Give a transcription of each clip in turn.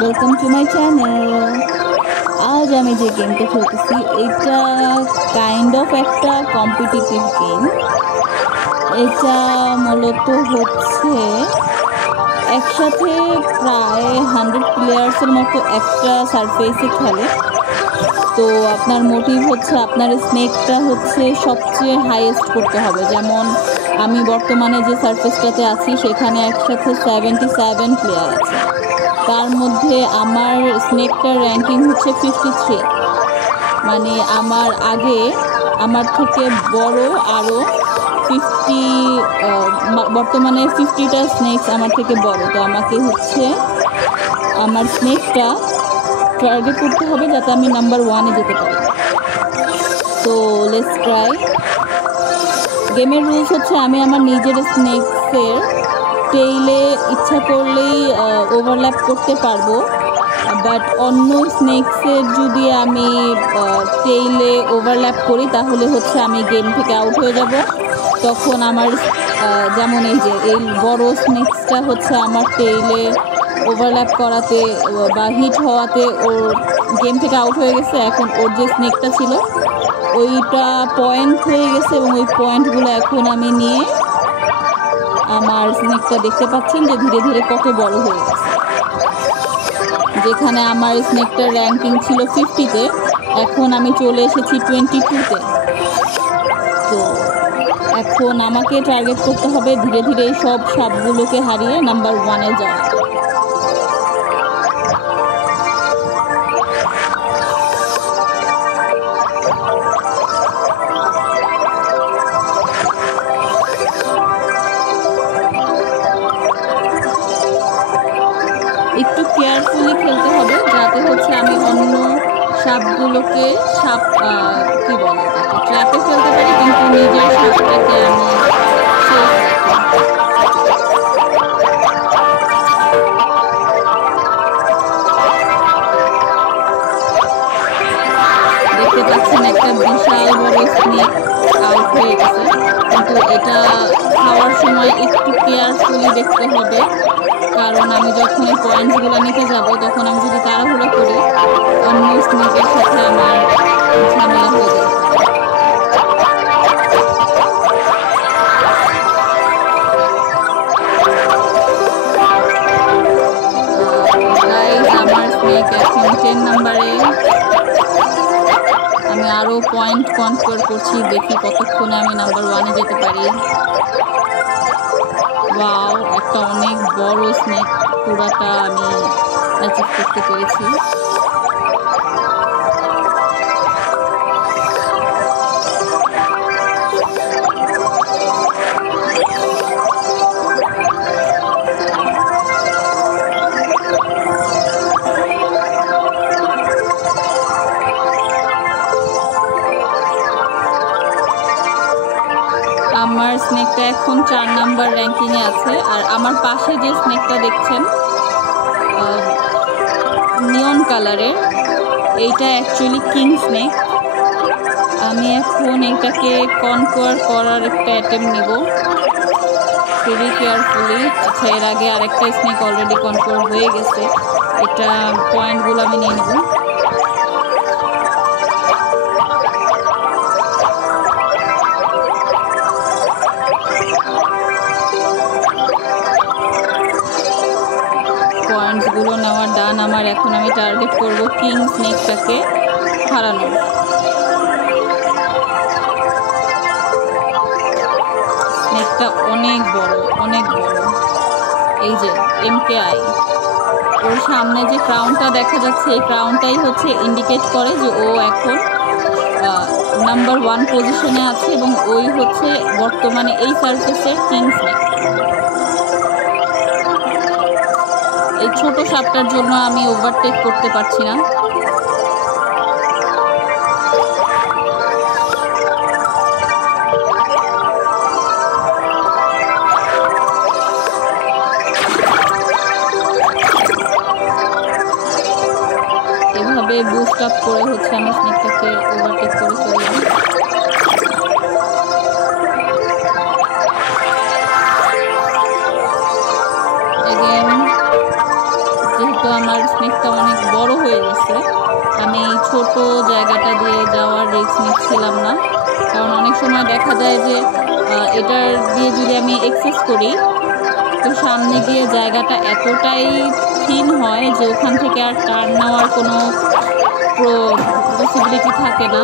Welcome to my channel. আজ আমি যে গেমটা খেলতেছি এটা কাইন্ড অফ একটা কম্পিটিটিভ গেম। এটা মূলত হচ্ছে একসাথে প্রায় 100 প্লেয়ার্সের মতো একটা সারফেসে খেলে। তো আপনার মোটিভ হচ্ছে আপনার স্নেকটা হচ্ছে সবচেয়ে হাইয়েস্ট করতে হবে। যেমন আমি বর্তমানে যে সারফেসটাতে আছি সেখানে একসাথে 77 প্লেয়ার আছে। তার মধ্যে আমার স্নেকটার র্যাঙ্কিং হচ্ছে 53। মানে আমার থেকে বড় আরও 50, বর্তমানে 50টা স্নেকস আমার থেকে বড়। তো আমাকে হচ্ছে আমার স্নেকটা টার্গেট করতে হবে যাতে আমি নাম্বার 1-এ যেতে পারি। তো লেটস ট্রাই। গেমের রুলস হচ্ছে আমি আমার নিজের স্নেকসের টেইলে ইচ্ছা করলেই ওভারল্যাপ করতে পারবো, বাট অন্য স্নেকসের যদি আমি টেইলে ওভারল্যাপ করি তাহলে হচ্ছে আমি গেম থেকে আউট হয়ে যাব। তখন আমার যেমন এই বড় স্নেকসটা হচ্ছে আমার টেইলে ওভারল্যাপ করাতে বা হিট হওয়াতে ওর গেম থেকে আউট হয়ে গেছে। এখন ওর যে স্নেকটা ছিল ওইটা পয়েন্ট হয়ে গেছে এবং ওই পয়েন্টগুলো এখন আমি নিয়ে আমার স্নেকটা দেখতে পাচ্ছেন যে ধীরে ধীরে কত বড় হয়ে গেছে। যেখানে আমার স্নেকটার র্যাঙ্কিং ছিল 50-তে, এখন আমি চলে এসেছি 22-তে। তো এখন আমাকে টার্গেট করতে হবে ধীরে ধীরে সব সাপগুলোকে হারিয়ে নাম্বার 1-এ যাওয়া। একটু কেয়ারফুলি খেলতে হবে যাতে হচ্ছে আমি অন্য সাপগুলোকে কি বলে ট্র্যাপে ফেলতে পারি, কিন্তু নিজের সাপটাকে আমি দেখতে পাচ্ছেন একটা বিশাল বড় স্নেক আউট হয়ে গেছে। কিন্তু এটা খাওয়ার সময় একটু কেয়ারফুলি দেখতে হবে, কারণ আমি যখন এই পয়েন্টসগুলো নিতে যাব তখন আমি যদি তাড়াহুড়ো করি অন্য স্নেকের সাথে আমার ঝামেলা হয়ে যেতে পারে। আমার স্নেক এখন 10 নাম্বারে। আমি আরও পয়েন্ট কনফার করছি, দেখি কতক্ষণে আমি নাম্বার 1-এ যেতে পারি। ওয়াও, একটা অনেক বড় স্নেক পুরাটা আমি অ্যাচিভ করতে পেরেছি। আমার স্নেকটা এখন 4 নাম্বার র্যাঙ্কিংয়ে আছে। আর আমার পাশে যে স্নেকটা দেখছেন নিয়ন কালারের, এইটা অ্যাকচুয়ালি কিং স্নেক। আমি এখন এটাকে কনকোয়ার করার একটা অ্যাটেম্প নিব খুবই কেয়ারফুলি। আচ্ছা, এর আগে আরেকটা স্নেক অলরেডি কনকোয়ার হয়ে গেছে, এটা পয়েন্টগুলো আমি নিয়ে নেব। পয়েন্টসগুলো নেওয়া ডান আমার। এখন আমি টার্গেট করব কিং স্নেকটাকে হারানোর। স্নেকটা অনেক বড়, অনেক বড়। এই যে MKI, ওর সামনে যে ক্রাউনটা দেখা যাচ্ছে এই ক্রাউনটাই হচ্ছে ইন্ডিকেট করে যে ও এখন নাম্বার 1 পজিশনে আছে এবং ওই হচ্ছে বর্তমানে এই সার্ফেসের কিং স্নেক। এই ছোট সাপটার জন্য আমি ওভারটেক করতে পারছি না। এভাবে বুস্ট আপ করে হচ্ছে আমি স্নেকটাকে ওভারটেক করে চলে যাই। যেহেতু আমার স্নেক হয়ে গেছে। আমি ছোট জায়গাটা দিয়ে যাওয়ার রিস্ক নিচ্ছিলাম না, কারণ অনেক সময় দেখা যায় যে এটার দিয়ে যদি আমি এক্সেস করি তো সামনে গিয়ে জায়গাটা এতটাই থিন হয় যে ওখান থেকে আর টার্ন নেওয়ার কোনো পসিবিলিটি থাকে না।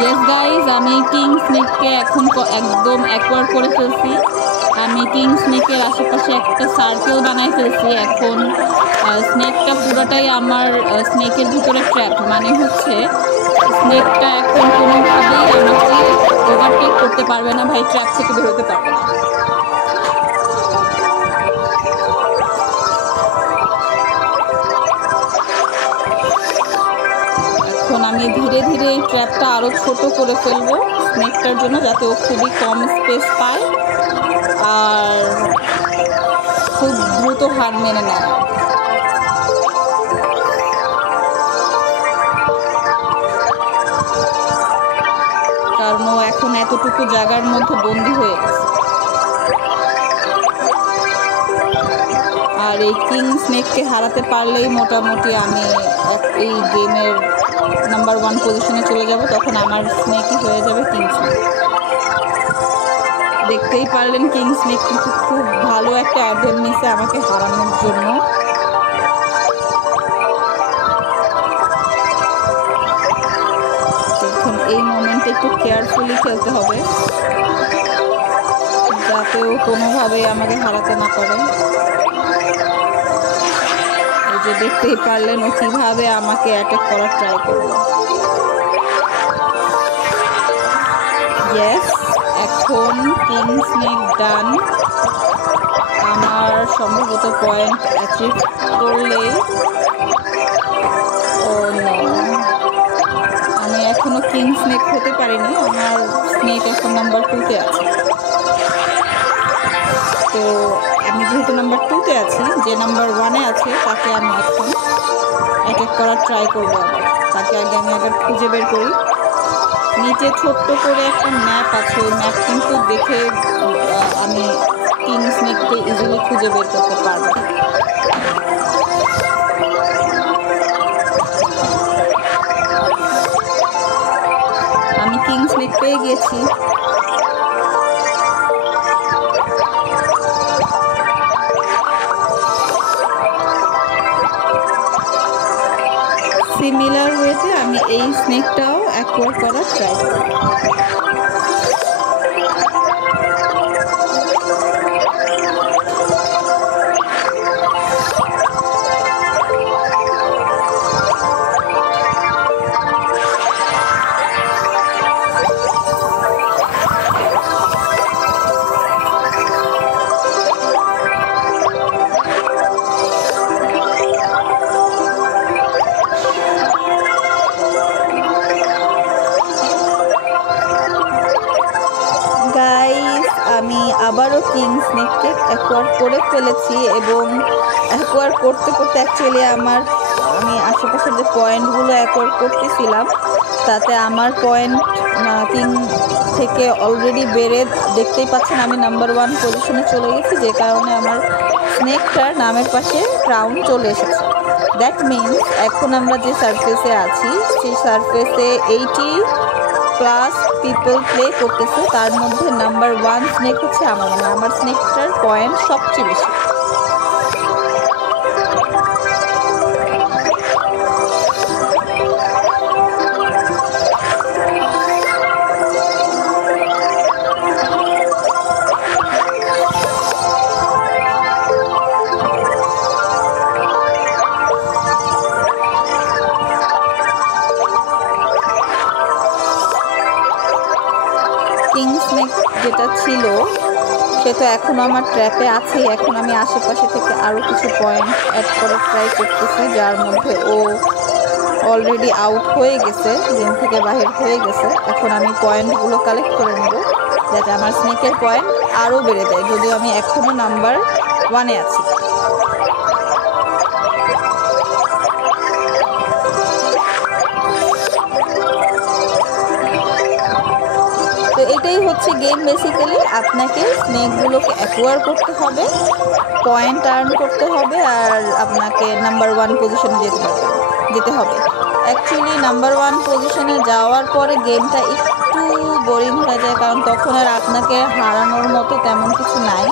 ইয়েস গাইজ, আমি কিং স্নেককে এখন একদম অ্যাকোয়ার করে ফেলছি। আমি কিং স্নেকের আশেপাশে একটা সার্কেল বানাই ফেলছি। এখন স্নেকটা পুরোটাই আমার স্নেকের ভিতরে ট্র্যাপ, মানে হচ্ছে স্নেকটা এখন কোনোভাবেই আমাকে ওভারটেক করতে পারবে না, ভাই ট্র্যাপ থেকে বেরোতে পারবে না। এখন আমি ধীরে ধীরে এই ট্র্যাপটা আরও ছোট করে ফেলবো স্নেকটার জন্য, যাতে ও খুবই কম স্পেস পায় আর খুব দ্রুত হার মেনে নেয়। কারণ ও এখন এতটুকু জায়গার মধ্যে বন্দি হয়ে গেছে। আর এই কিং স্নেককে হারাতে পারলেই মোটামুটি আমি এই গেমের নাম্বার 1 পজিশনে চলে যাব। তখন আমার স্নেকই হয়ে যাবে কিং স্নেক। দেখতেই পারলেন কিং স্নেক কিন্তু খুব ভালো একটা অ্যাডেন নিছে আমাকে হারানোর জন্য। এখন এই মোমেন্টে একটু কেয়ারফুলি খেলতে হবে যাতে ও কোনোভাবেই আমাকে হারাতে না পারে। এই যে দেখতেই পারলেন ও কিভাবে আমাকে অ্যাটাক করার ট্রাই করলো। ইয়েস, এখন কিং স্নেক ডান। আমার সম্ভবত পয়েন্ট অ্যাচিভ করলে, ও নো, আমি এখনো কিং স্নেক হতে পারিনি। আমার স্নেক এখন নাম্বার 2-তে আছে। তো আমি যেহেতু নাম্বার 2-তে আছি, যে নাম্বার 1-এ আছে তাকে আমি এখন অ্যাটাক করার ট্রাই করবো। আবার তাকে আমি আবার খুঁজে বের করি। নিচে ছোট্ট করে একটা ম্যাপ আছে, ওই ম্যাপ কিন্তু দেখে আমি কিং স্নেককে ইজিলি খুঁজে বের করতে পারবো। আমি কিং স্নেক পেয়ে গেছি। সিমিলার ওয়েতে আমি এই স্নেকটাও অ্যাকোয়ার করার ট্রাই করি। আমি আবারও কিং স্নেককে অ্যাকোয়ার করে ফেলেছি এবং অ্যাকোয়ার করতে করতে অ্যাকচুয়ালি আমি আশেপাশের যে পয়েন্টগুলো অ্যাকোয়ার করতেছিলাম তাতে আমার পয়েন্ট কিং থেকে অলরেডি বেড়ে, দেখতেই পাচ্ছেন আমি নাম্বার 1 পজিশনে চলে গেছি, যে কারণে আমার স্নেকটার নামের পাশে ক্রাউন চলে এসেছে। দ্যাট মিনস এখন আমরা যে সারফেসে আছি সেই সারফেসে 80+ পিপল প্লে করতেছে, তার মধ্যে নাম্বার 1 স্নেক হচ্ছে আমার স্নেকটার পয়েন্ট সবচেয়ে বেশি। কিং স্নেক যেটা ছিল সে তো এখন আমার ট্র্যাপে আছে। এখন আমি আশেপাশে থেকে আরও কিছু পয়েন্ট অ্যাড করার ট্রাই করতেছি, যার মধ্যে ও অলরেডি আউট হয়ে গেছে, গেম থেকে বাহির হয়ে গেছে। এখন আমি পয়েন্টগুলো কালেক্ট করে নেব যাতে আমার স্নেকের পয়েন্ট আরও বেড়ে যায়, যদিও আমি এখনও নাম্বার 1-এ আছি। তো এটাই হচ্ছে গেম বেসিক্যালি আপনাকে স্নেকগুলোকে অ্যাকোয়ার করতে হবে, পয়েন্ট আর্ন করতে হবে, আর আপনাকে নাম্বার 1 পজিশনে যেতে হবে। অ্যাকচুয়ালি নাম্বার 1 পজিশনে যাওয়ার পরে গেমটা একটু বোরিং হয়ে যায়, কারণ তখন আর আপনাকে হারানোর মতো তেমন কিছু নাই।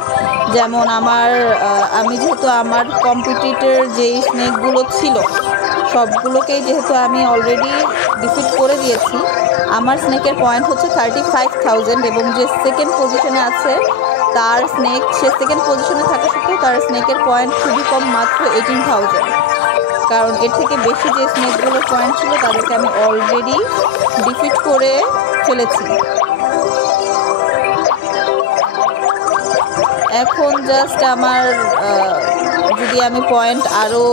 যেমন আমি যেহেতু আমার কম্পিটিটর যেই স্নেকগুলো ছিল সবগুলোকেই যেহেতু আমি অলরেডি ডিফিট করে দিয়েছি, আমার স্নেকের পয়েন্ট হচ্ছে 35,000 এবং যে সেকেন্ড পজিশনে আছে তার স্নেক, সে সেকেন্ড পজিশনে থাকা সত্ত্বেও তার স্নেকের পয়েন্ট খুবই কম, মাত্র 18,000। কারণ এর থেকে বেশি যে স্নেকগুলোর পয়েন্ট ছিল তাদেরকে আমি অলরেডি ডিফিট করে ফেলেছি। এখন জাস্ট আমার যদি আমি পয়েন্ট আরও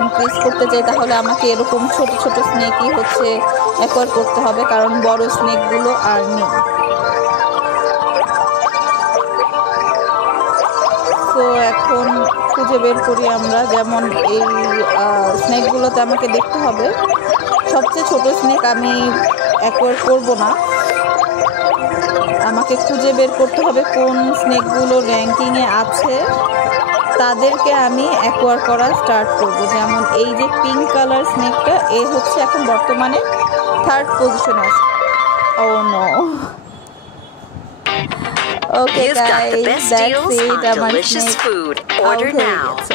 ইনক্রিজ করতে চাই তাহলে আমাকে এরকম ছোট ছোট স্নেকই হচ্ছে অ্যাকোয়ার করতে হবে, কারণ বড় স্নেকগুলো আর নেই। তো এখন খুঁজে বের করি আমরা। যেমন এই স্নেকগুলোতে আমাকে দেখতে হবে, সবচেয়ে ছোট স্নেক আমি অ্যাকোয়ার করব না, আমাকে খুঁজে বের করতে হবে কোন স্নেকগুলো র্যাঙ্কিংয়ে আছে তাদেরকে আমি অ্যাকোয়ার করা স্টার্ট করব। যেমন এই যে পিঙ্ক কালার স্নেকটা, এ হচ্ছে এখন বর্তমানে 3rd পজিশনে আছে। Oh no, okay guys, that's it, আমার স্নেক আউট হয়ে গেছে।